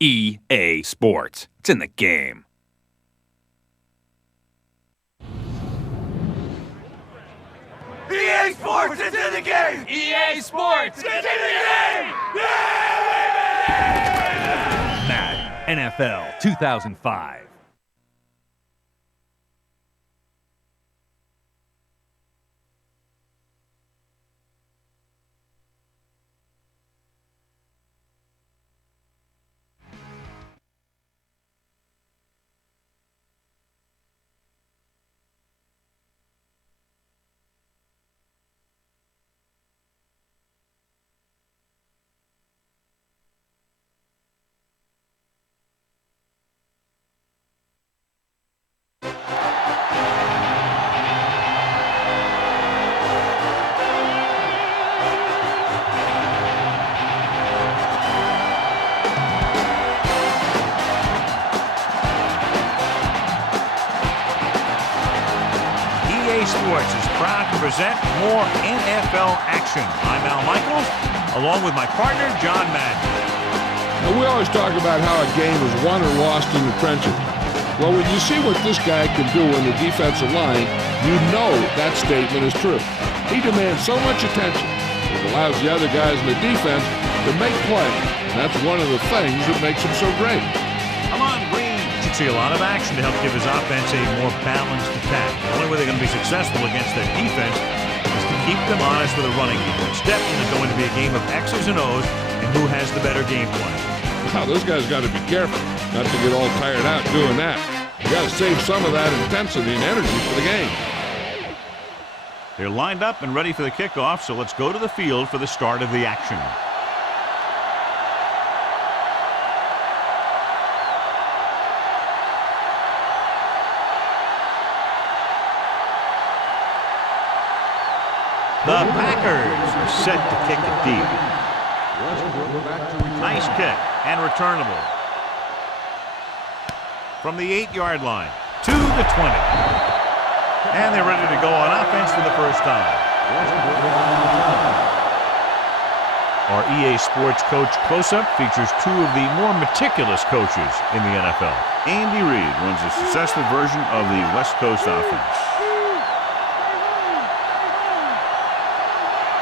EA Sports. It's in the game. EA Sports is in the game! EA Sports is in the game! Madden NFL 2005. EA Sports is proud to present more NFL action. I'm Al Michaels, along with my partner, John Madden. Now, we always talk about how a game is won or lost in the trenches. Well, when you see what this guy can do in the defensive line, you know that statement is true. He demands so much attention. It allows the other guys in the defense to make plays. And that's one of the things that makes him so great. I'm on green. Should see a lot of action to help give his offense a more balanced attack. The only way they're going to be successful against that defense is to keep them honest with a running game. It's definitely going to be a game of X's and O's and who has the better game plan. Wow, those guys got to be careful not to get all tired out doing that. You got to save some of that intensity and energy for the game. They're lined up and ready for the kickoff, so let's go to the field for the start of the action. The Packers are set to kick it deep. Nice kick and returnable. From the 8-yard line to the 20. And they're ready to go on offense for the first time. Our EA Sports Coach Close-Up features two of the more meticulous coaches in the NFL. Andy Reid runs a successful version of the West Coast offense.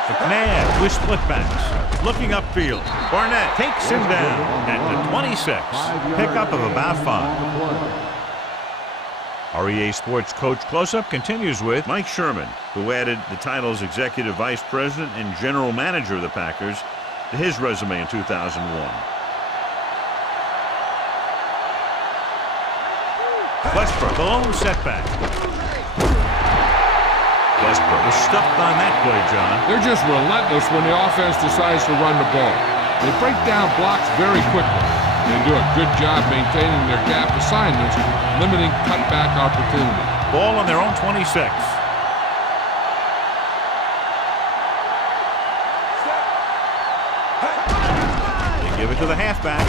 McNabb with splitbacks, looking upfield. Barnett takes him down at the 26. Pickup of about 5. Our EA Sports Coach Close-Up continues with Mike Sherman, who added the titles Executive Vice President and General Manager of the Packers to his resume in 2001. Westbrook, the lone setback. Westbrook was stuffed on that play, John. They're just relentless when the offense decides to run the ball. They break down blocks very quickly. They do a good job maintaining their gap assignments, limiting cutback opportunities. Ball on their own 26. They give it to the halfback.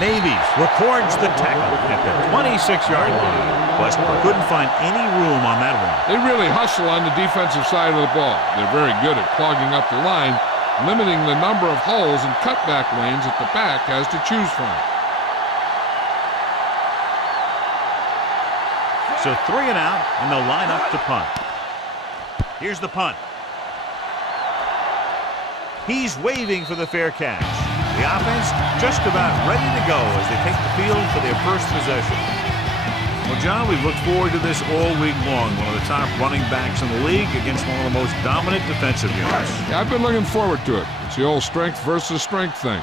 Navies records the tackle at the 26-yard line. Westbrook couldn't find any room on that one. They really hustle on the defensive side of the ball. They're very good at clogging up the line, limiting the number of holes and cutback lanes that the back has to choose from. So 3 and out, and they'll line up to punt. Here's the punt. He's waving for the fair catch. The offense just about ready to go as they take the field for their first possession. Well, John, we've looked forward to this all week long. One of the top running backs in the league against one of the most dominant defensive units. Yeah, I've been looking forward to it. It's the old strength versus strength thing.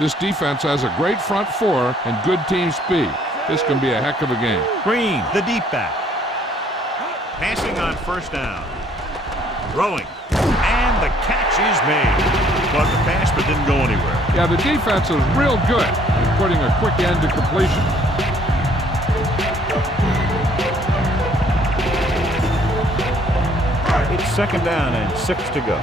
This defense has a great front four and good team speed. This can be a heck of a game. Green, the deep back. Passing on first down. Throwing. And the catch is made. Caught the pass but didn't go anywhere. Yeah, the defense is real good in putting a quick end to completion. It's second down and 6 to go.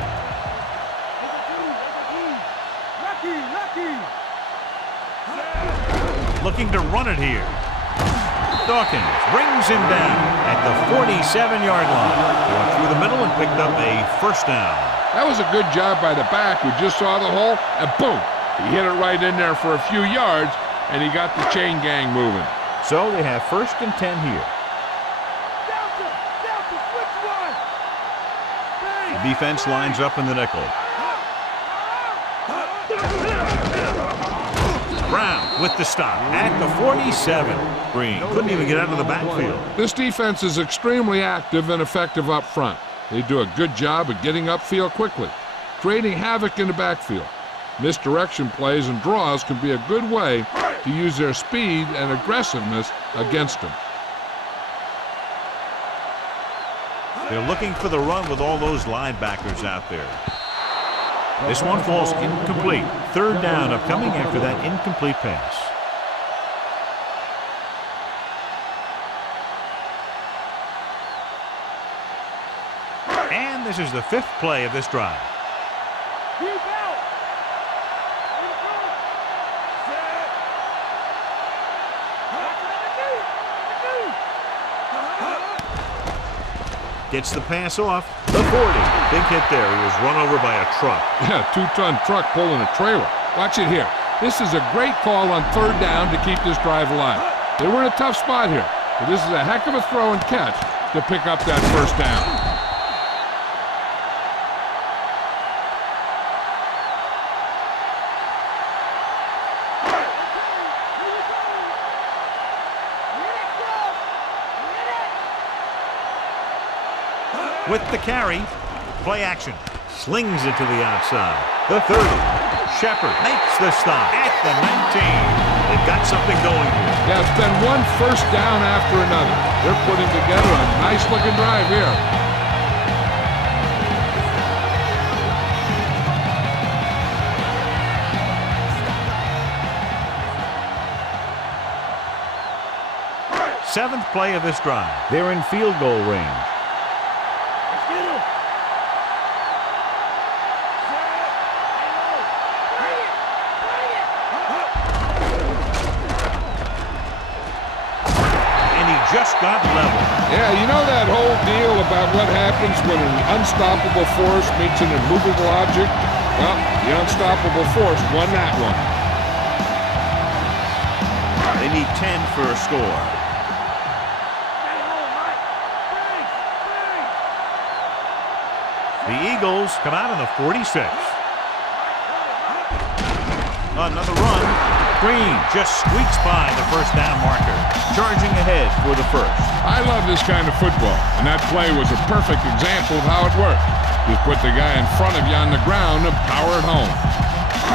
Looking to run it here. Dawkins brings him down at the 47-yard line. He went through the middle and picked up a first down. That was a good job by the back who just saw the hole, and boom, he hit it right in there for a few yards and he got the chain gang moving. So they have 1st and 10 here. The defense lines up in the nickel. Brown with the stop at the 47. Green couldn't even get out of the backfield. This defense is extremely active and effective up front. They do a good job of getting upfield quickly, creating havoc in the backfield. Misdirection plays and draws can be a good way to use their speed and aggressiveness against them. They're looking for the run with all those linebackers out there. This one falls incomplete. 3rd down upcoming after that incomplete pass. And this is the 5th play of this drive. Gets the pass off. The 40. Big hit there. He was run over by a truck. Yeah, 2-ton truck pulling a trailer. Watch it here. This is a great call on 3rd down to keep this drive alive. They were in a tough spot here, but this is a heck of a throw and catch to pick up that 1st down. With the carry, play action. Slings it to the outside. The 30. Shepard makes the stop at the 19. They've got something going here. Yeah, it's been one 1st down after another. They're putting together a nice-looking drive here. Seventh play of this drive. They're in field goal range. Just got level. Yeah, you know that whole deal about what happens when an unstoppable force meets an immovable object? Well, the unstoppable force won that one. They need 10 for a score. The Eagles come out on the 46. Another run. Green just squeaks by the 1st down marker, charging ahead for the 1st. I love this kind of football, and that play was a perfect example of how it works. Just put the guy in front of you on the ground and power it home.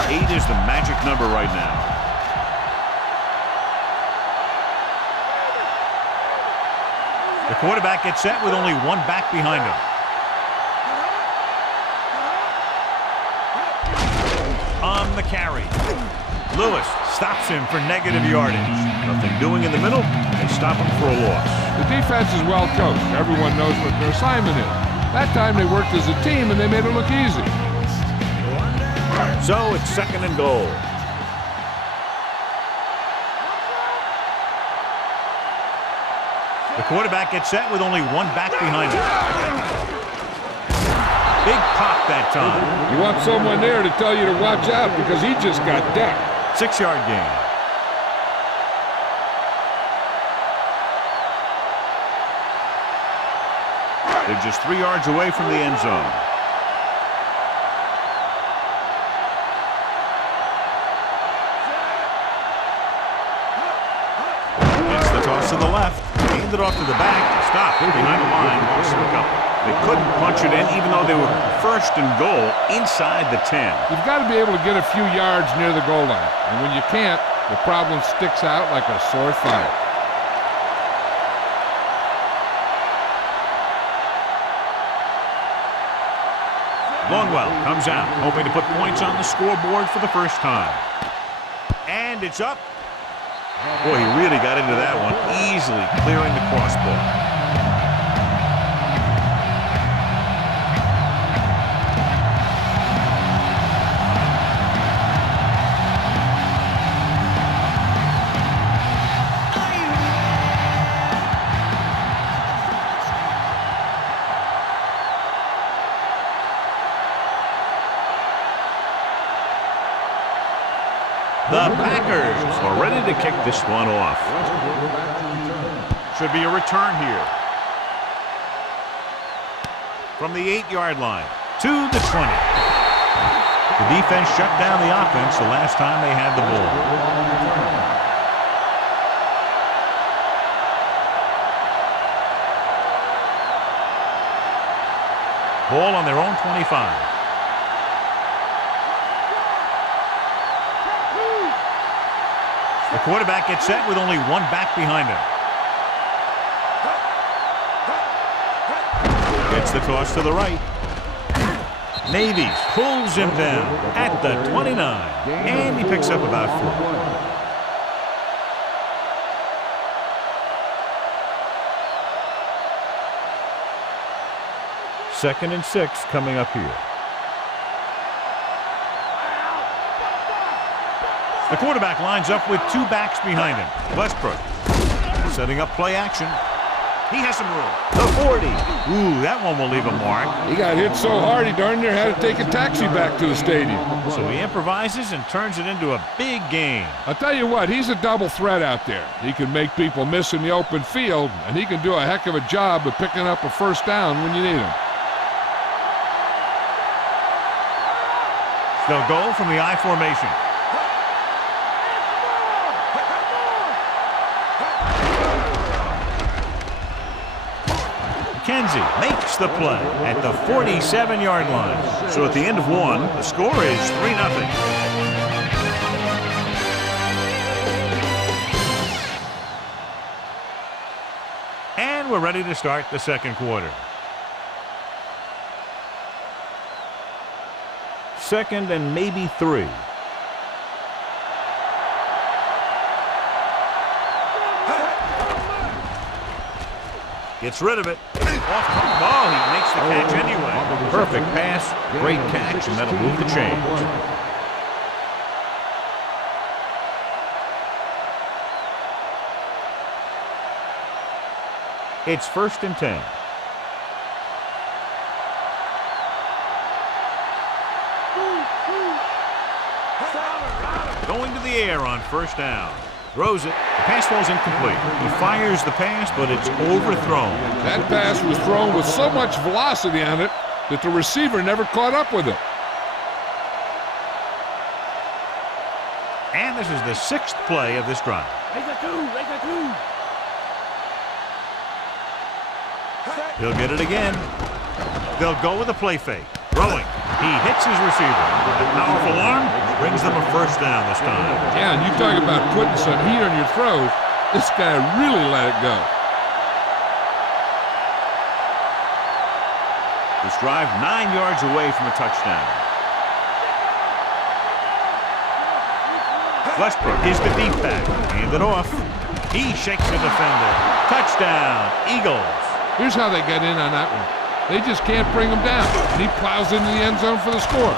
8 is the magic number right now. The quarterback gets set with only one back behind him. On the carry. Lewis stops him for negative yardage. Nothing doing in the middle. They stop him for a loss. The defense is well coached. Everyone knows what their assignment is. That time they worked as a team and they made it look easy. So it's 2nd and goal. The quarterback gets set with only one back behind him. Big pop that time. You want someone there to tell you to watch out because he just got decked. 6-yard gain. They're just 3 yards away from the end zone. It's the toss to the left. Hand it off to the back. Stop behind the line. Lost a couple. They couldn't punch it in even though they were 1st and goal inside the 10. You've got to be able to get a few yards near the goal line. And when you can't, the problem sticks out like a sore thumb. Longwell comes out, hoping to put points on the scoreboard for the 1st time. And it's up. Boy, he really got into that one, easily clearing the crossbar. The Packers are ready to kick this one off. Should be a return here. From the 8-yard line to the 20. The defense shut down the offense the last time they had the ball. Ball on their own 25. The quarterback gets set with only one back behind him. Gets the toss to the right. Navies pulls him down at the 29. And he picks up about 4. 2nd and 6 coming up here. The quarterback lines up with two backs behind him. Westbrook setting up play action. He has some room. The 40. Ooh, that one will leave a mark. He got hit so hard he darn near had to take a taxi back to the stadium. So he improvises and turns it into a big game. I'll tell you what, he's a double threat out there. He can make people miss in the open field, and he can do a heck of a job of picking up a first down when you need him. They'll go from the I formation. McKenzie makes the play at the 47-yard line. So at the end of one, the score is 3-0. And we're ready to start the second quarter. 2nd and maybe 3. Gets rid of it. Off the ball, he makes the catch anyway. Perfect pass, great catch, and that'll move the chains. It's 1st and 10. Going to the air on 1st down. Throws it. The pass falls incomplete. He fires the pass, but it's overthrown. That pass was thrown with so much velocity on it that the receiver never caught up with it. And this is the 6th play of this drive. He'll get it again. They'll go with a play fake. Throwing. He hits his receiver. A powerful arm brings them a first down this time. Yeah, and you talk about putting some heat on your throws. This guy really let it go. This drive 9 yards away from a touchdown. Westbrook is the deep back. Hand it off. He shakes the defender. Touchdown, Eagles. Here's how they got in on that one. They just can't bring him down. And he plows into the end zone for the score.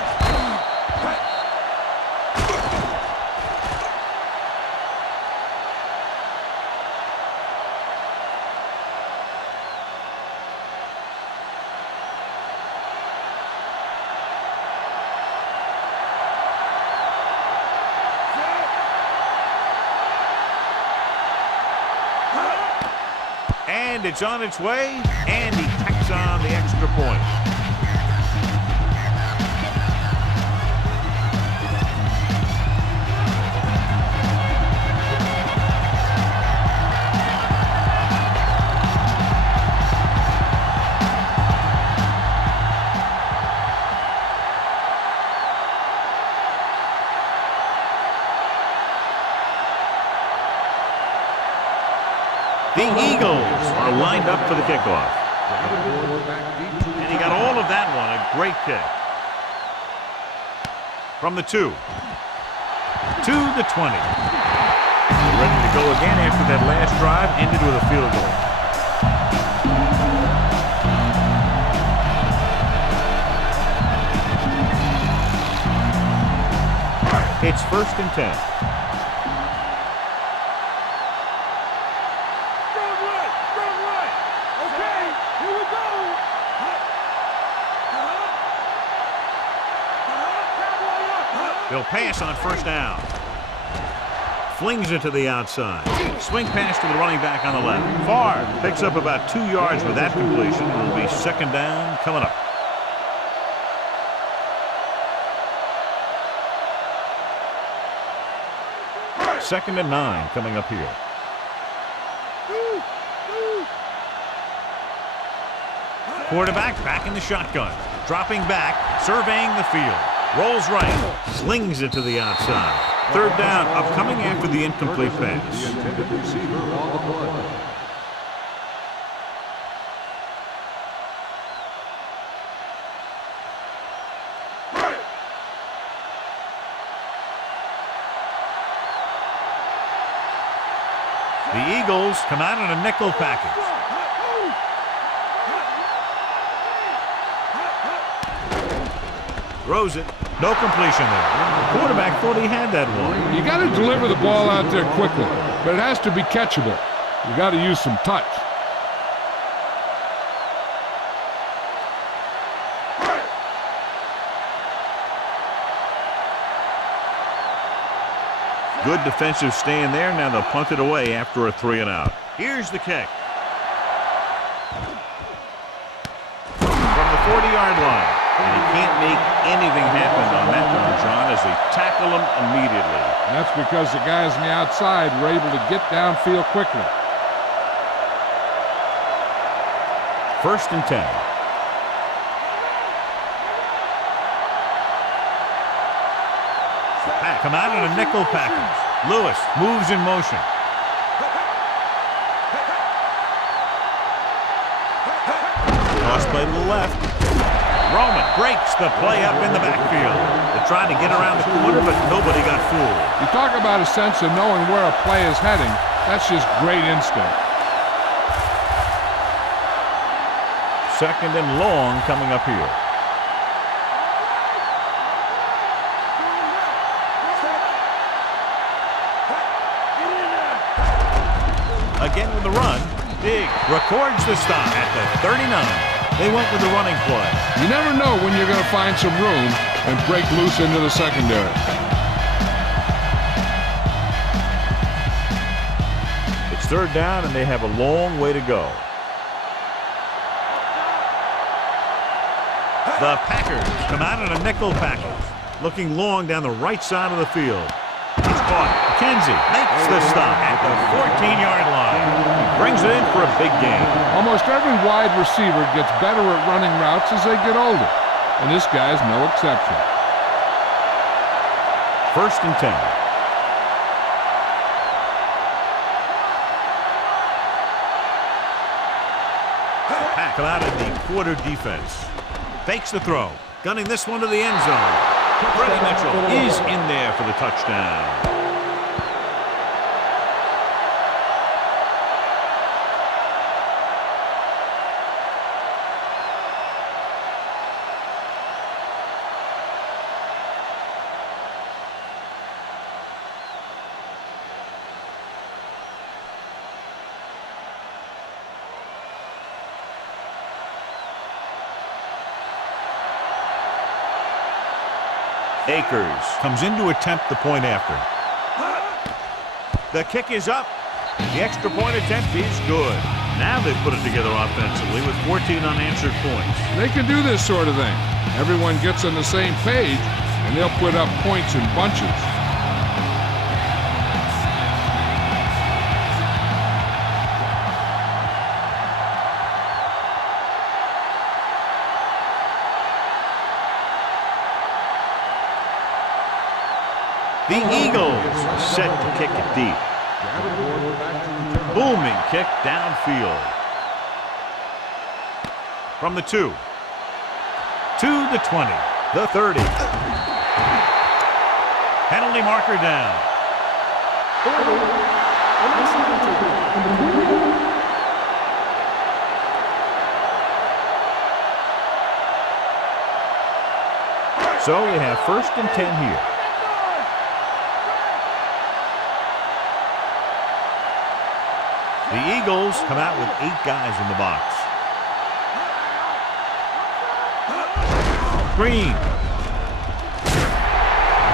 And it's on its way, and he tacks on the extra point. The Eagles are lined up for the kickoff. And he got all of that one, a great kick. From the 2 to the 20. Ready to go again after that last drive ended with a field goal. It's 1st and 10. They'll pass on 1st down. Flings it to the outside. Swing pass to the running back on the left. Far. Picks up about 2 yards with that completion. It will be second down coming up. Second and 9 coming up here. Quarterback back in the shotgun. Dropping back, surveying the field. Rolls right, slings it to the outside. Third down, upcoming after the incomplete pass. The Eagles come out in a nickel package. Throws it. No completion there. The quarterback thought he had that one. You got to deliver the ball out there quickly, but it has to be catchable. You got to use some touch. Good defensive stand there. Now they'll punt it away after a 3-and-out. Here's the kick. From the 40-yard line. And he can't make anything happen on that one, John, as they tackle him immediately. And that's because the guys on the outside were able to get downfield quickly. First and 10. Come out in a nickel package. Lewis moves in motion. Cross play to the left. Roman breaks the play up in the backfield. They tried to get around the corner, but nobody got fooled. You talk about a sense of knowing where a play is heading. That's just great instinct. Second and long coming up here. Again with the run. Big records the stop at the 39. They went with the running play. You never know when you're going to find some room and break loose into the secondary. It's third down, and they have a long way to go. The Packers come out in a nickel package, looking long down the right side of the field. He's caught. McKenzie makes the stop at the 14-yard line. He brings it in for a big gain. Almost every wide receiver gets better at running routes as they get older, and this guy's no exception. First and 10. Pack come out of the quarter defense. Fakes the throw. Gunning this one to the end zone. Freddie Mitchell is in there for the touchdown. Akers comes in to attempt the point after. The kick is up. The extra point attempt is good. Now they've put it together offensively with 14 unanswered points. They can do this sort of thing. Everyone gets on the same page, and they'll put up points in bunches. The Eagles set to kick it deep. Booming kick downfield. From the 2. To the 20. The 30. Penalty marker down. So we have first and 10 here. The Eagles come out with 8 guys in the box. Green.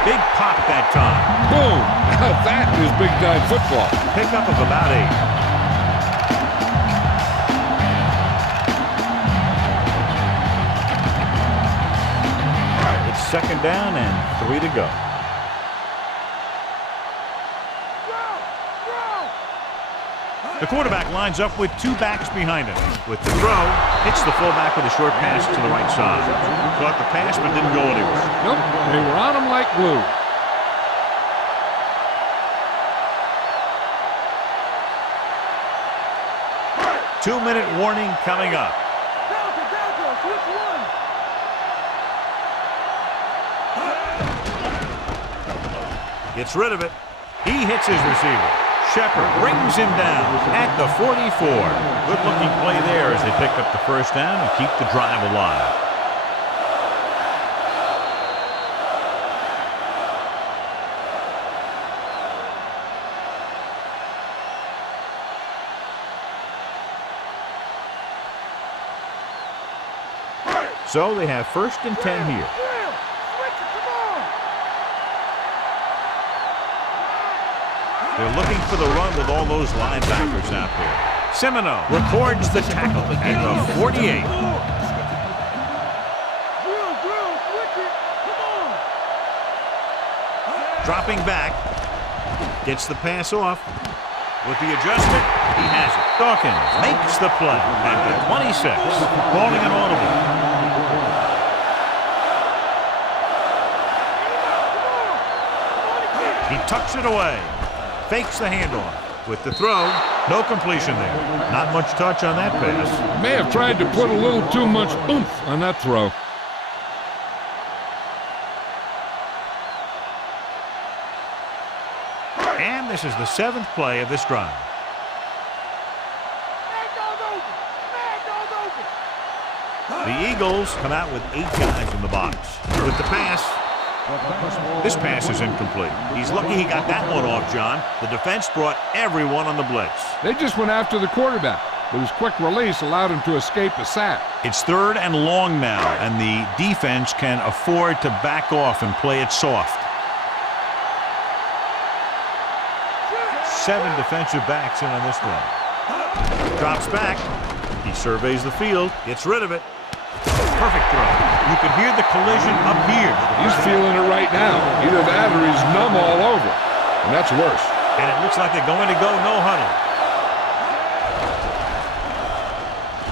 Big pop that time. Boom! Now that is big-time football. Pickup of about 8. Second down and 3 to go. The quarterback lines up with 2 backs behind him. With the throw, hits the fullback with a short pass to the right side. Caught the pass but didn't go anywhere. Nope, they were on him like glue. Two-minute warning coming up. Gets rid of it. He hits his receiver. Shepard brings him down at the 44. Good-looking play there as they pick up the first down and keep the drive alive. So they have 1st and 10 here. They're looking for the run with all those linebackers out there. Semino records the tackle at the 48. Dropping back. Gets the pass off. With the adjustment, he has it. Dawkins makes the play at the 26. Calling an audible. He tucks it away. Fakes the handoff. With the throw, no completion there. Not much touch on that pass. May have tried to put a little too much oomph on that throw. And this is the 7th play of this drive. The Eagles come out with 8 guys in the box. With the pass, this pass is incomplete. He's lucky he got that one off, John. The defense brought everyone on the blitz. They just went after the quarterback, but his quick release allowed him to escape a sack. It's 3rd and long now, and the defense can afford to back off and play it soft. 7 defensive backs in on this one. Drops back. He surveys the field, gets rid of it. Perfect throw. You can hear the collision up here. He's feeling it right now. Either that or he's numb all over. And that's worse. And it looks like they're going to go no huddle.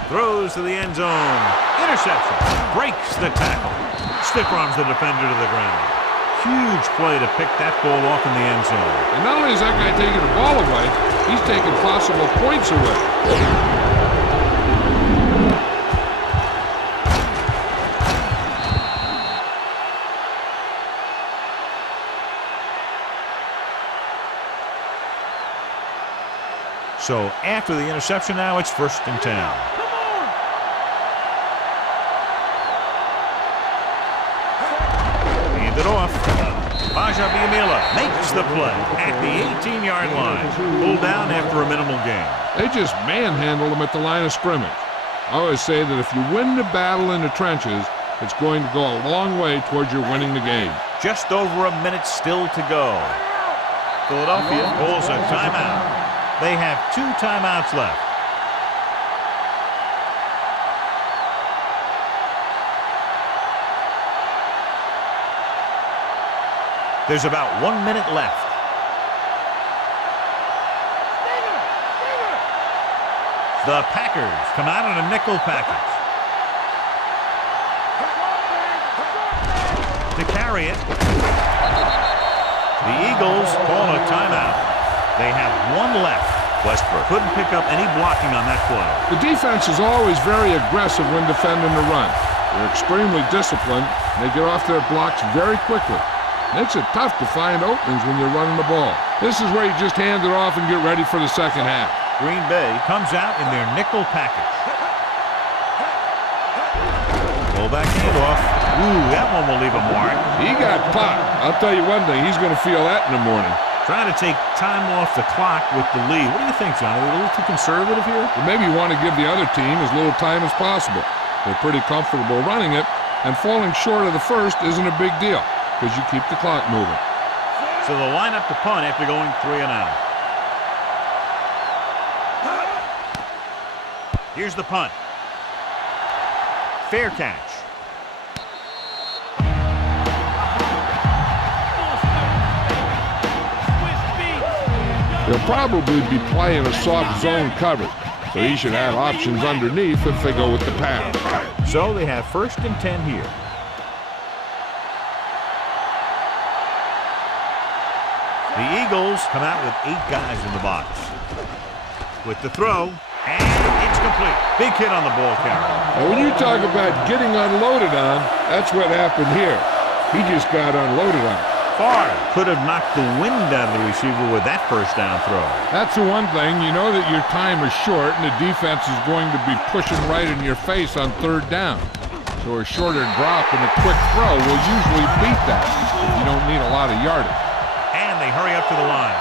Throws to the end zone. Interception. Breaks the tackle. Stiff arms the defender to the ground. Huge play to pick that ball off in the end zone. And not only is that guy taking the ball away, he's taking possible points away. So after the interception now, it's 1st and 10. Hand it off. Bajabiamila makes the play at the 18-yard line. Pulled down after a minimal gain. They just manhandled him at the line of scrimmage. I always say that if you win the battle in the trenches, it's going to go a long way towards your winning the game. Just over a minute still to go. Philadelphia pulls a timeout. They have 2 timeouts left. There's about 1 minute left. The Packers come out in a nickel package. To carry it, the Eagles call a timeout. They have 1 left. Westbrook couldn't pick up any blocking on that play. The defense is always very aggressive when defending the run. They're extremely disciplined. They get off their blocks very quickly. Makes it tough to find openings when you're running the ball. This is where you just hand it off and get ready for the second half. Green Bay comes out in their nickel package. Fullback handoff. Ooh, that one will leave a mark. He got popped. I'll tell you one thing, he's going to feel that in the morning. Trying to take time off the clock with the lead. What do you think, John? Are they a little too conservative here? Well, maybe you want to give the other team as little time as possible. They're pretty comfortable running it, and falling short of the first isn't a big deal because you keep the clock moving. So they'll line up to punt after going 3 and out. Here's the punt. Fair catch. They'll probably be playing a soft zone coverage, so he should have options underneath if they go with the pass. So they have 1st and 10 here. The Eagles come out with 8 guys in the box. With the throw, and it's complete. Big hit on the ball carrier. Now, when you talk about getting unloaded on, that's what happened here. He just got unloaded on. Far could have knocked the wind out of the receiver with that 1st down throw. That's the one thing. You know that your time is short, and the defense is going to be pushing right in your face on 3rd down. So a shorter drop and a quick throw will usually beat that if you don't need a lot of yardage. And they hurry up to the line.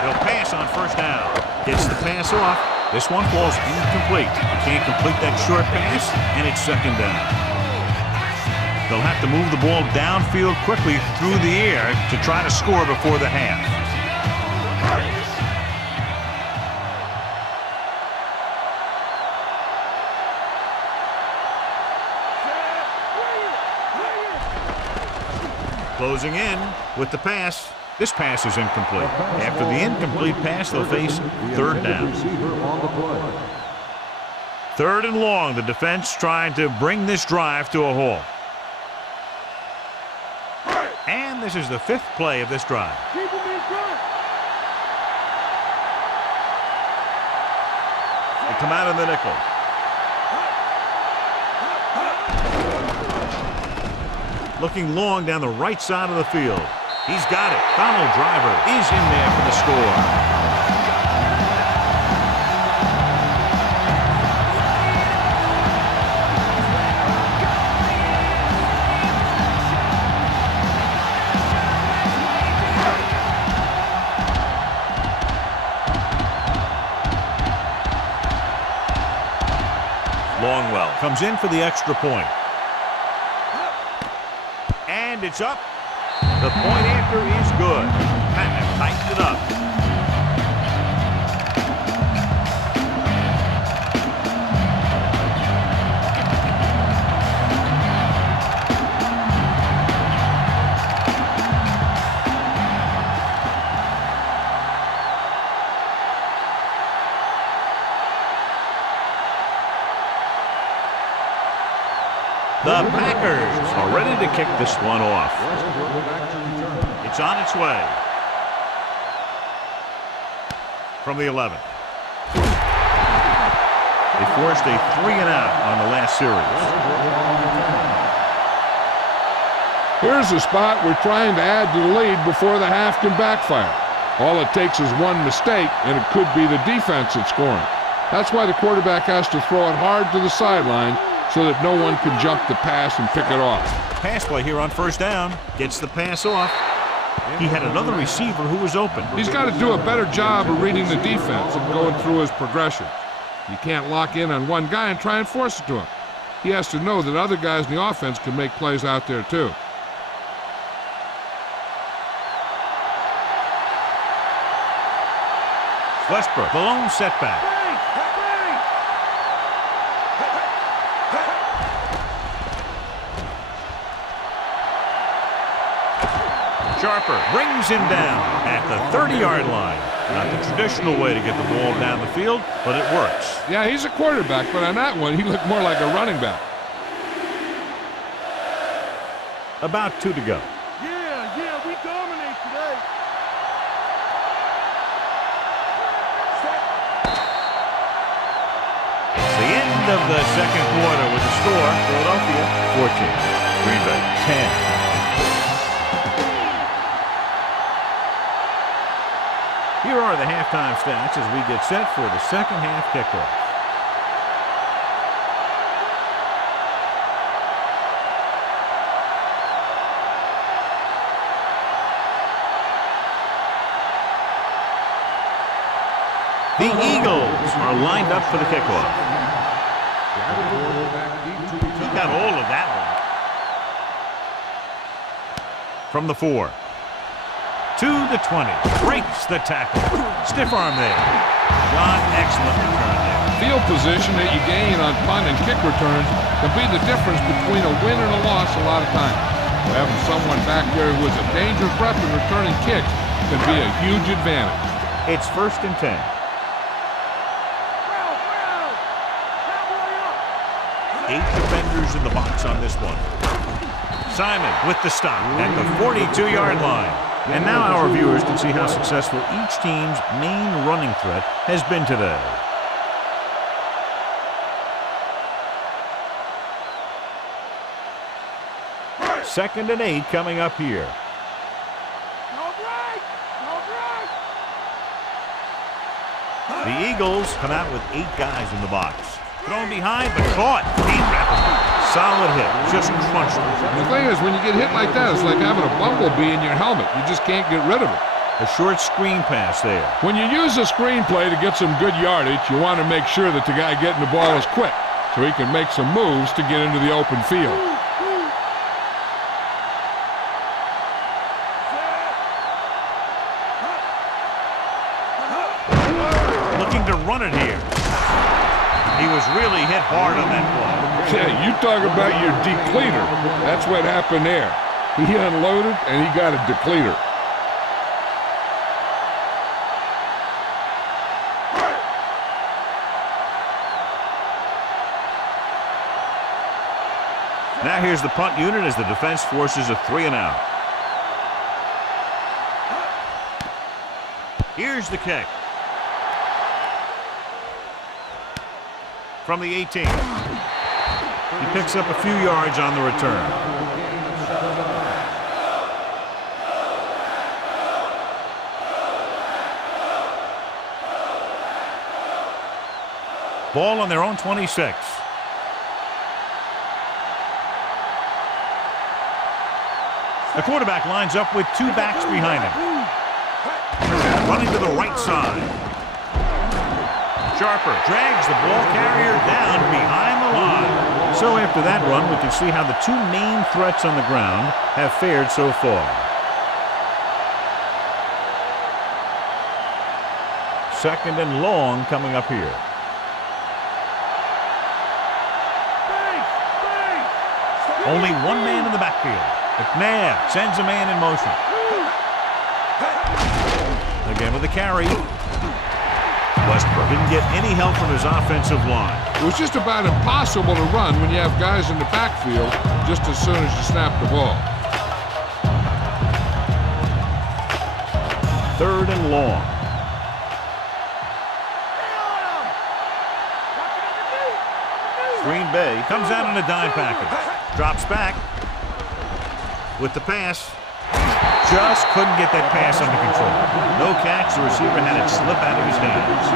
They'll pass on 1st down. Gets the pass off. This one falls incomplete. Can't complete that short pass, and it's 2nd down. They'll have to move the ball downfield quickly through the air to try to score before the half. Closing in with the pass. This pass is incomplete. After the incomplete pass, they'll face 3rd down. 3rd and long. The defense trying to bring this drive to a halt. And this is the 5th play of this drive. They come out in the nickel. Looking long down the right side of the field. He's got it. Donald Driver is in there for the score. Longwell comes in for the extra point. And it's up. The point after is good. Patton tightened it up. The Packers are ready to kick this one off. It's on its way. From the 11. They forced a 3 and out on the last series. Here's a spot we're trying to add to the lead before the half can backfire. All it takes is one mistake, and it could be the defense that's scoring. That's why the quarterback has to throw it hard to the sideline so that no one can jump the pass and pick it off. Pass play here on 1st down. Gets the pass off. He had another receiver who was open. He's got to do a better job of reading the defense and going through his progressions. You can't lock in on one guy and try and force it to him. He has to know that other guys in the offense can make plays out there too. Westbrook, the lone setback. Sharper brings him down at the 30-yard line. Not the traditional way to get the ball down the field, but it works. Yeah, he's a quarterback, but on that one, he looked more like a running back. About 2 to go. Yeah, we dominate today. It's the end of the 2nd quarter with the score. Philadelphia 14. Green Bay 10. Here are the halftime stats as we get set for the 2nd half kickoff. The Eagles are lined up for the kickoff. He got all of that from the 4. To the 20. Breaks the tackle. Stiff arm there. John, excellent return there. Field position that you gain on punt and kick returns can be the difference between a win and a loss a lot of times. Having someone back there who is a dangerous weapon returning kicks can be a huge advantage. It's 1st and 10. Eight defenders in the box on this one. Simon with the stop at the 42-yard line. And now our viewers can see how successful each team's main running threat has been today. Second and 8 coming up here. The Eagles come out with 8 guys in the box. Thrown behind, but caught. Deep rapidly. Solid hit. Just crunched it. The thing is, when you get hit like that, it's like having a bumblebee in your helmet. You just can't get rid of it. A short screen pass there. When you use a screen play to get some good yardage, you want to make sure that the guy getting the ball is quick so he can make some moves to get into the open field. Looking to run it here. He was really hit hard on that ball. Yeah, you talk about your depleter. That's what happened there. He unloaded and he got a depleter. Now here's the punt unit as the defense forces a 3-and-out. Here's the kick. From the 18. He picks up a few yards on the return. Ball on their own 26. The quarterback lines up with 2 backs behind him. Running to the right side. Sharper drags the ball carrier down behind the line. So after that run, we can see how the 2 main threats on the ground have fared so far. Second and long coming up here. Only 1 man in the backfield. McNabb sends a man in motion. Again with the carry. Westbrook didn't get any help from his offensive line. It was just about impossible to run when you have guys in the backfield just as soon as you snap the ball. Third and long. Green Bay comes out in a dime package. Drops back with the pass. Just couldn't get that pass under control. No catch. The receiver had it slip out of his hands.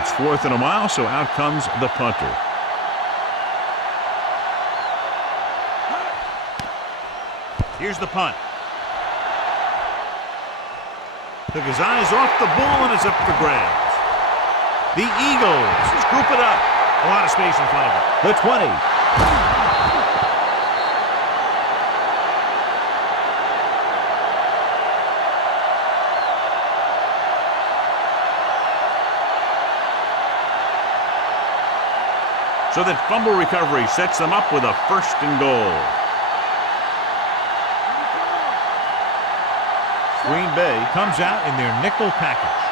It's 4th and a mile, so out comes the punter. Here's the punt. Took his eyes off the ball and it's up for grabs. The Eagles scoop it up. A lot of space in front of it. The 20. So that fumble recovery sets them up with a 1st and goal. Green Bay comes out in their nickel package.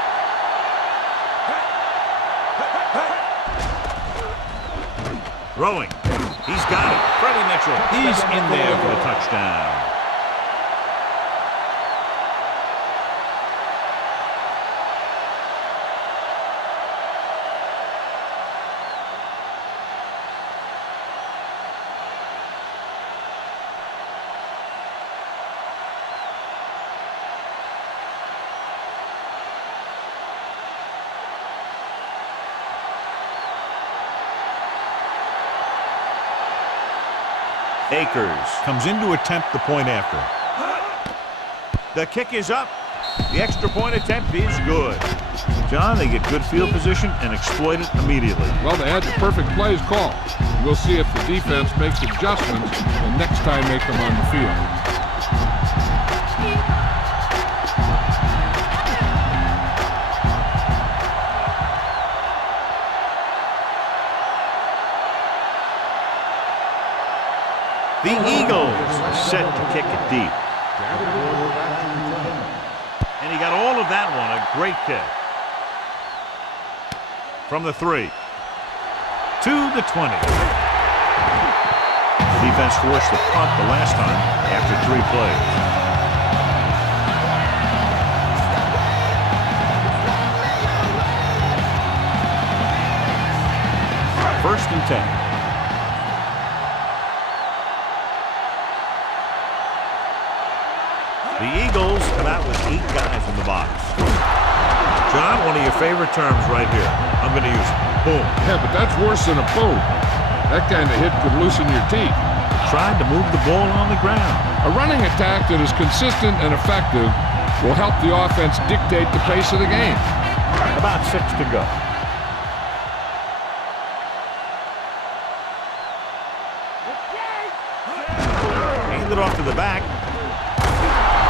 Throwing. He's got it. Freddie Mitchell. He's in there for the touchdown. Akers comes in to attempt the point after. The kick is up. The extra point attempt is good. John, they get good field position and exploit it immediately. Well, they had the perfect plays called. We'll see if the defense makes adjustments the next time they come on the field. The Eagles are set to kick it deep. And he got all of that one. A great kick. From the 3. To the 20. The defense forced the punt the last time after 3 plays. First and 10. The Eagles come out with 8 guys in the box. John, one of your favorite terms right here. I'm going to use it. Boom. Yeah, but that's worse than a boom. That kind of hit could loosen your teeth. Tried to move the ball on the ground. A running attack that is consistent and effective will help the offense dictate the pace of the game. About 6 to go. Hand it off to the back.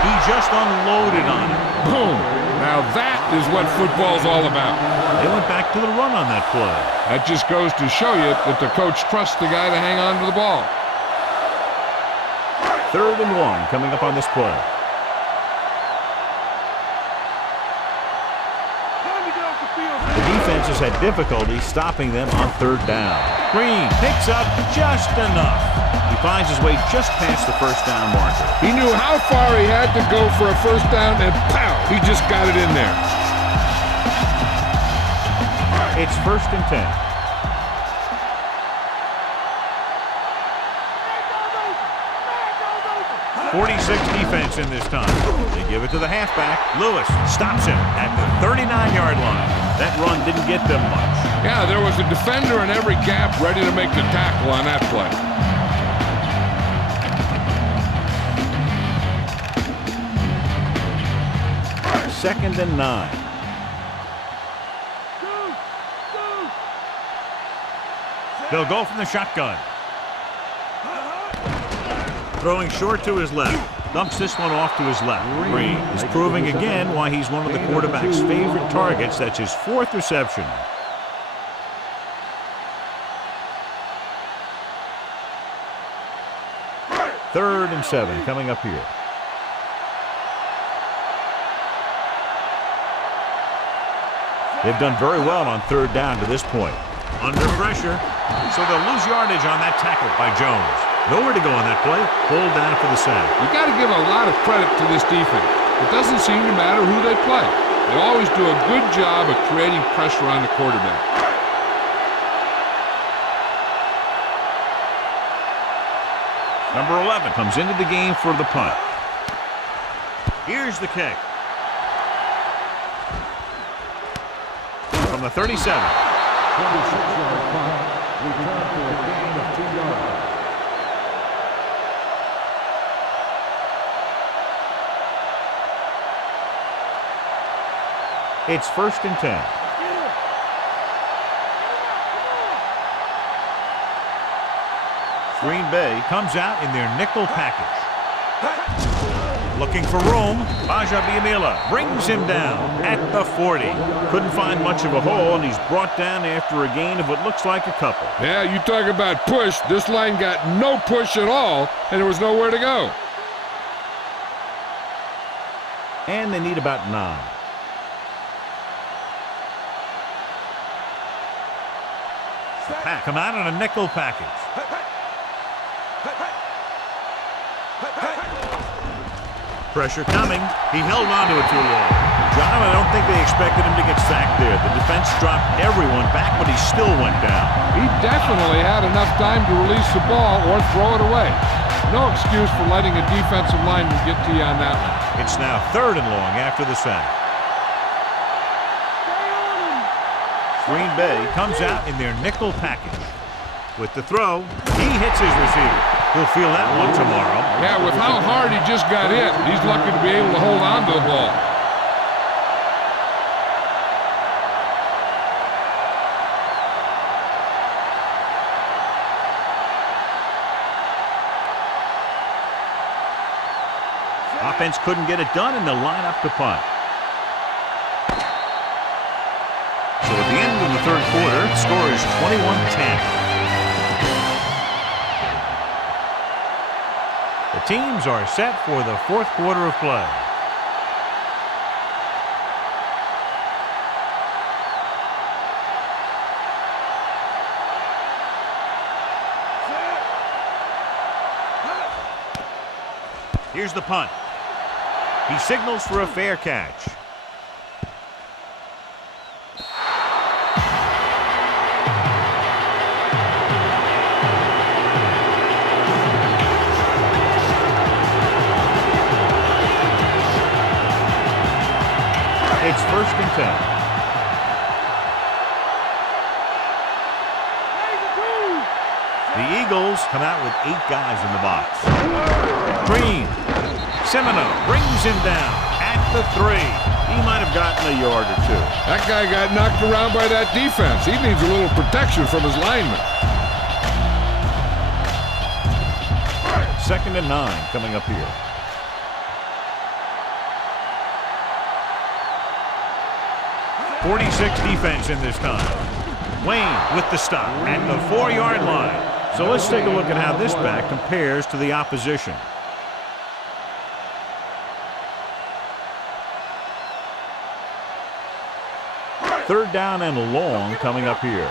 He just unloaded on it. Boom. Now that is what football's all about. They went back to the run on that play. That just goes to show you that the coach trusts the guy to hang on to the ball. 3rd and 1 coming up on this play. The defense has had difficulty stopping them on 3rd down. Green picks up just enough. He finds his way just past the first down marker. He knew how far he had to go for a first down, and pow, he just got it in there. It's 1st and 10. .46 defense in this time. They give it to the halfback. Lewis stops him at the 39-yard line. That run didn't get them much. Yeah, there was a defender in every gap ready to make the tackle on that play. 2nd and 9. They'll go from the shotgun. Throwing short to his left. Dumps this one off to his left. Green is proving again why he's one of the quarterback's favorite targets. That's his 4th reception. Third and 7 coming up here. They've done very well on 3rd down to this point. Under pressure, so they'll lose yardage on that tackle by Jones. Nowhere to go on that play. Pulled down for the sack. You got to give a lot of credit to this defense. It doesn't seem to matter who they play. They always do a good job of creating pressure on the quarterback. Number 11 comes into the game for the punt. Here's the kick. From the 37. 26-yard punt, return for a gain of 2 yards. It's 1st and 10. Green Bay comes out in their nickel package. Looking for room. Biamila brings him down at the 40. Couldn't find much of a hole, and he's brought down after a gain of what looks like a couple. Yeah, you talk about push. This line got no push at all, and there was nowhere to go. And they need about 9. The Pack come out in a nickel package. Pressure coming. He held on to it too long. John, I don't think they expected him to get sacked there. The defense dropped everyone back, but he still went down. He definitely had enough time to release the ball or throw it away. No excuse for letting a defensive lineman get to you on that one. It's now 3rd and long after the sack. Green Bay comes out in their nickel package. With the throw, he hits his receiver. He'll feel that one tomorrow. Yeah, with how hard he just got hit, he's lucky to be able to hold on to the ball. offense couldn't get it done, and they'll line up to punt. So at the end of the third quarter, the score is 21-10. The teams are set for the fourth quarter of play. Here's the punt. He signals for a fair catch. It's 1st and 10. The Eagles come out with 8 guys in the box. Green. Semino brings him down at the 3. He might have gotten a yard or 2. That guy got knocked around by that defense. He needs a little protection from his lineman. 2nd and 9 coming up here. .46 defense in this time. Wayne with the stop at the 4-yard line. So let's take a look at how this back compares to the opposition. Third down and long coming up here.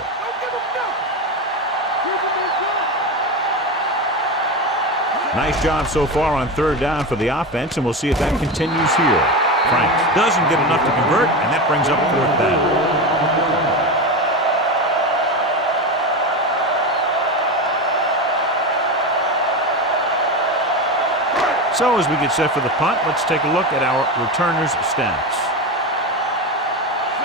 Nice job so far on third down for the offense, and we'll see if that continues here. Franks doesn't get enough to convert, and that brings up 4th down. So as we get set for the punt, let's take a look at our returners' stats.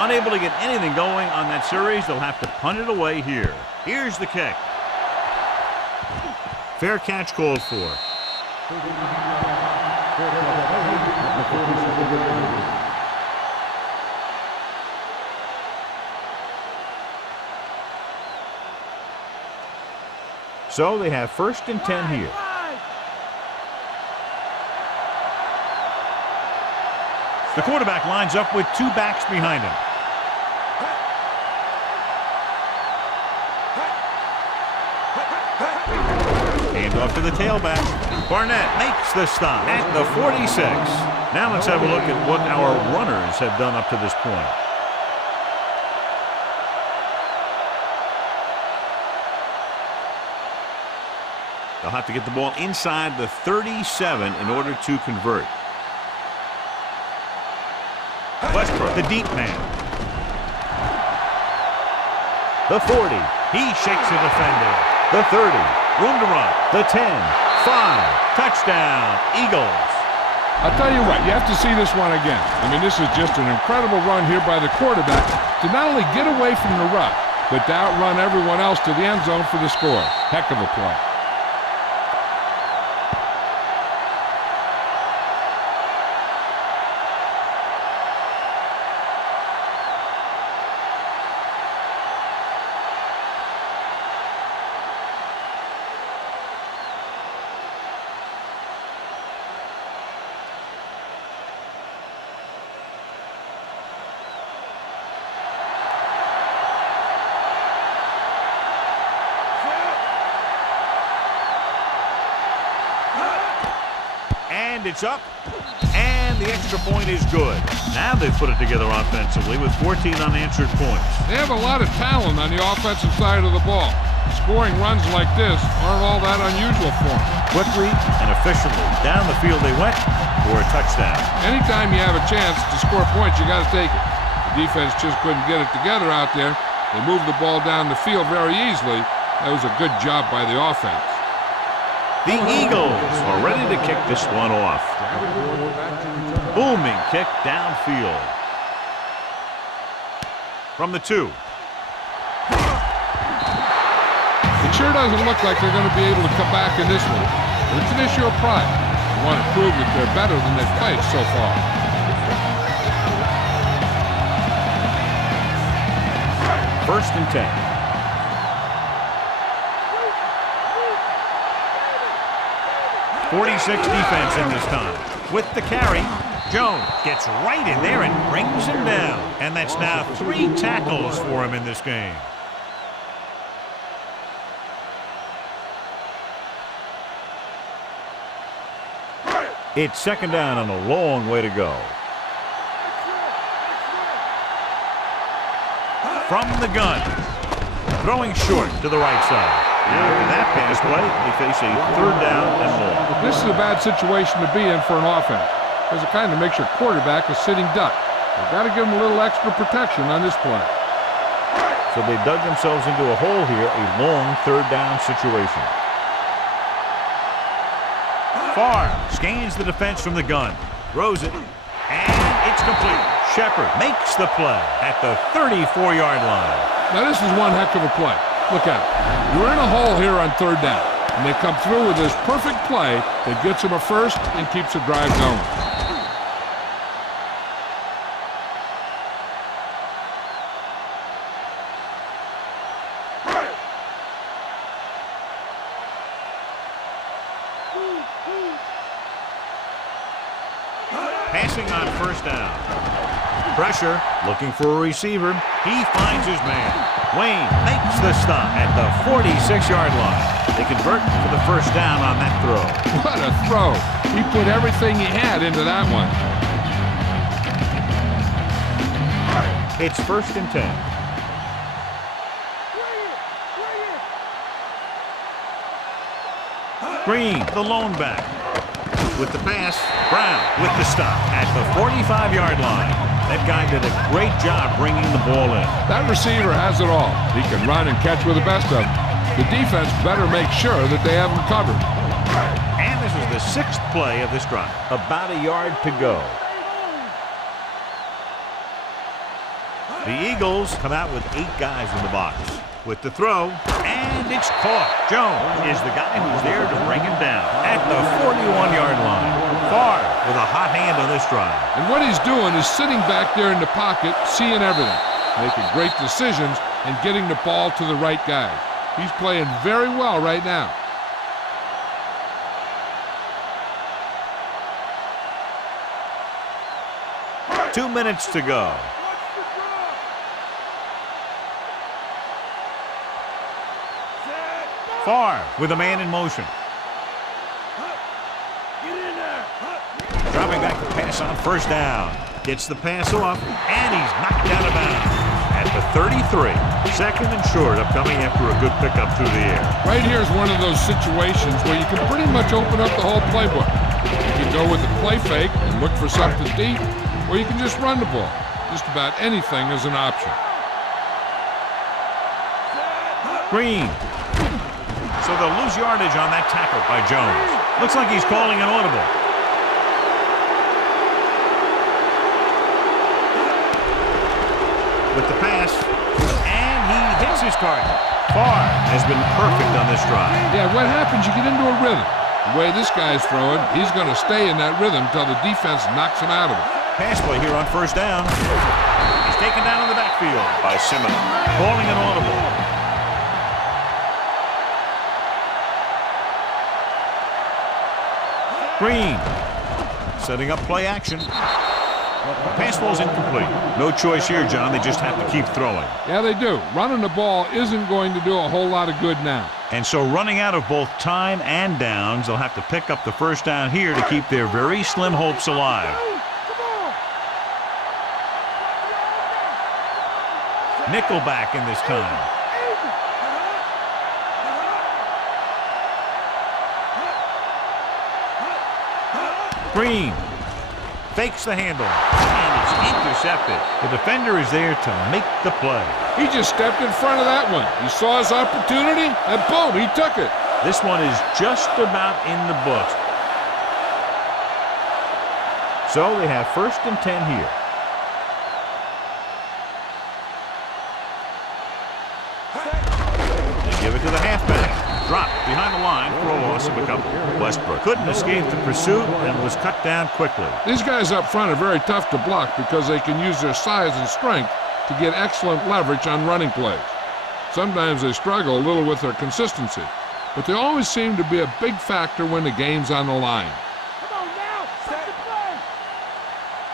Unable to get anything going on that series, they'll have to punt it away here. Here's the kick. Fair catch called for. So they have 1st and 10 here. The quarterback lines up with 2 backs behind him. Hand off to the tailback. Barnett makes the stop at the 46. Now let's have a look at what our runners have done up to this point. They'll have to get the ball inside the 37 in order to convert. Westbrook, the deep man. The 40. He shakes a defender. The 30. Room to run. The 10. 5. Touchdown. Eagles. I'll tell you what, you have to see this one again. I mean, this is just an incredible run here by the quarterback to not only get away from the rush, but to outrun everyone else to the end zone for the score. Heck of a play. And it's up, and the extra point is good. Now they've put it together offensively with 14 unanswered points. They have a lot of talent on the offensive side of the ball. Scoring runs like this aren't all that unusual for them. Quickly and efficiently down the field they went for a touchdown. Anytime you have a chance to score points, you got to take it. The defense just couldn't get it together out there. They moved the ball down the field very easily. That was a good job by the offense. The Eagles are ready to kick this one off. Booming kick downfield. From the 2. It sure doesn't look like they're going to be able to come back in this one. But it's an issue of pride. They want to prove that they're better than they've played so far. 1st and 10. 46 defense in this time. With the carry, Jones gets right in there and brings him down. And that's now 3 tackles for him in this game. It's second down and a long way to go. From the gun. Throwing short to the right side. After that pass play, they face a third down and more. This is a bad situation to be in for an offense, because it kind of makes your quarterback a sitting duck. They've got to give him a little extra protection on this play. So they dug themselves into a hole here, a long third down situation. Farr scans the defense from the gun, throws it, and it's complete. Shepard makes the play at the 34-yard line. Now this is one heck of a play. Look out. You're in a hole here on third down, and they come through with this perfect play that gets them a first and keeps the drive going. Passing on first down. Pressure, looking for a receiver. He finds his man. Wayne makes the stop at the 46-yard line. They convert for the first down on that throw. What a throw. He put everything he had into that one. It's first and 10. Green, the lone back. With the pass, Brown with the stop at the 45-yard line. That guy did a great job bringing the ball in. That receiver has it all. He can run and catch with the best of them. The defense better make sure that they have him covered. And this is the 6th play of this drive. About a yard to go. The Eagles come out with 8 guys in the box. With the throw, and it's caught. Jones is the guy who's there to bring him down at the 41-yard line. Farr with a hot hand on this drive. And what he's doing is sitting back there in the pocket, seeing everything, making great decisions, and getting the ball to the right guy. He's playing very well right now. Two minutes to go. Farr with a man in motion. Dropping back the pass on first down. Gets the pass off, and he's knocked out of bounds at the 33. Second and short, upcoming after a good pickup through the air. Right here is one of those situations where you can pretty much open up the whole playbook. You can go with the play fake and look for something deep, or you can just run the ball. Just about anything is an option. Green. So they'll lose yardage on that tackle by Jones. Looks like he's calling an audible. With the pass, and he hits his target. Farr has been perfect on this drive. Yeah, what happens, you get into a rhythm. The way this guy's throwing, he's going to stay in that rhythm until the defense knocks him out of it. Pass play here on first down. He's taken down in the backfield by Simmons, calling an audible. Green, setting up play action. Pass ball's incomplete. No choice here, John. They just have to keep throwing. Yeah, they do. Running the ball isn't going to do a whole lot of good now. And so running out of both time and downs, they'll have to pick up the first down here to keep their very slim hopes alive. Nickelback in this time. Green fakes the handle, and it's intercepted. The defender is there to make the play. He just stepped in front of that one. He saw his opportunity, and boom, he took it. This one is just about in the books. So they have first and 10 here. They give it to the halfback. Dropped behind the line for a loss of a couple. Westbrook couldn't escape the pursuit and was cut down quickly. These guys up front are very tough to block because they can use their size and strength to get excellent leverage on running plays. Sometimes they struggle a little with their consistency, but they always seem to be a big factor when the game's on the line. Come on now, set the play.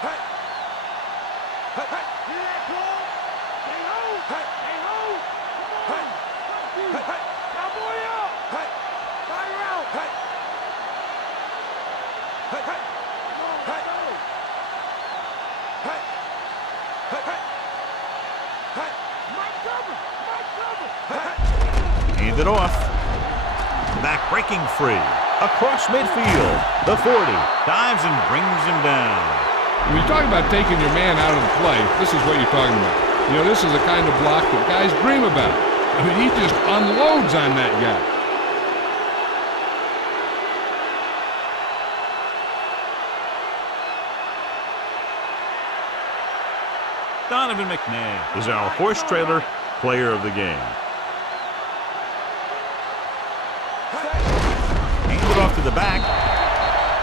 Hey. Hey. Hear that call? Stay home. Stay home. Come on. Hey. Cowboy up. Hey. Fire out. Hey. Hey. Hey. Come on, let's go. Hey. Hey. Hey. Hey. Mike cover. Mike cover. Hey. Hand it off. Back breaking free. Across midfield. The 40. Dives and brings him down. When you talk about taking your man out of the play, this is what you're talking about. You know, this is the kind of block that guys dream about. I mean, he just unloads on that guy. Donovan McNabb is our horse trailer player of the game. Hand it off to the back.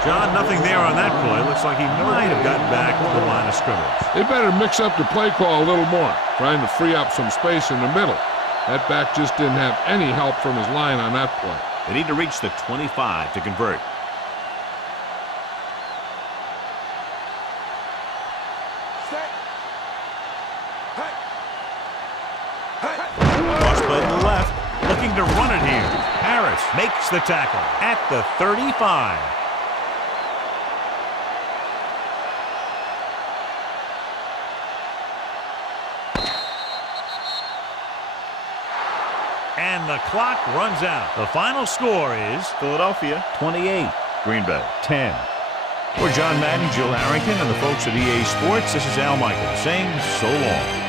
John, nothing there on that play. Looks like he might have gotten back to the line of scrimmage. They better mix up the play call a little more, trying to free up some space in the middle. That back just didn't have any help from his line on that play. They need to reach the 25 to convert. Cross play to the left, looking to run it here. Harris makes the tackle at the 35. And the clock runs out. The final score is Philadelphia 28, Green Bay 10. For John Madden, Jill Harrington, and the folks at EA Sports, this is Al Michaels saying so long.